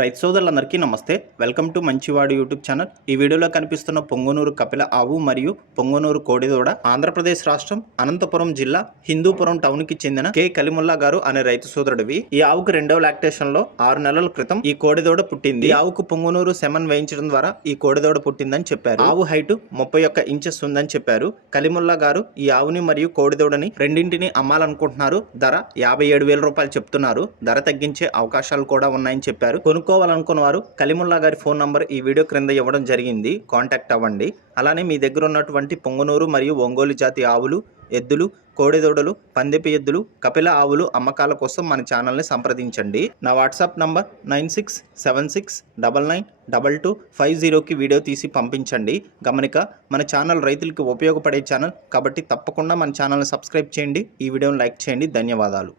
రైతు సోదరులందరికీ నమస్తే. వెల్కమ్ టు మంచివాడు యూట్యూబ్ ఛానల్. ఈ వీడియోలో కనిపిస్తున్న పొంగనూరు కపిల ఆవు మరియు పొంగనూరు కోడిదూడ ఆంధ్రప్రదేశ్ రాష్ట్రం అనంతపురం జిల్లా హిందూపురం టౌన్ కి చెందిన కె కలిముల్లా గారు అనే రైతు సోదరుడివి. ఈ ఆవుకు రెండవ లాక్టేషన్ లో 6 నెలల క్రితం ఈ కోడిదూడ పుట్టింది. ఈ ఆవుకు పొంగనూరు సెమన్ వేయించడం ద్వారా ఈ కోడిదూడ పుట్టిందని చెప్పారు. ఆవు హైట్ 31 ఇంచెస్ ఉందని చెప్పారు. కలిముల్లా గారు ఈ ఆవుని మరియు కోడిదూడని రెండింటిని అమ్మాలనుకుంటున్నారు. ధర 57,000 రూపాయలు చెప్తున్నారు. ధర తగ్గించే అవకాశాలు కూడా ఉన్నాయని చెప్పారు. కొనుక్కోవాలనుకున్న వారు కలిముల్లా గారి ఫోన్ నంబర్ ఈ వీడియో క్రింద ఇవ్వడం జరిగింది. కాంటాక్ట్ అవ్వండి. అలానే మీ దగ్గర ఉన్నటువంటి పొంగనూరు మరియు ఒంగోలు జాతి ఆవులు, ఎద్దులు, కోడిదూడలు, పందెపు ఎద్దులు, కపిల ఆవులు అమ్మకాల కోసం మన ఛానల్ని సంప్రదించండి. నా వాట్సాప్ నంబర్ 9676992250కి వీడియో తీసి పంపించండి. గమనిక, మన ఛానల్ రైతులకు ఉపయోగపడే ఛానల్ కాబట్టి తప్పకుండా మన ఛానల్ని సబ్స్క్రైబ్ చేయండి. ఈ వీడియోని లైక్ చేయండి. ధన్యవాదాలు.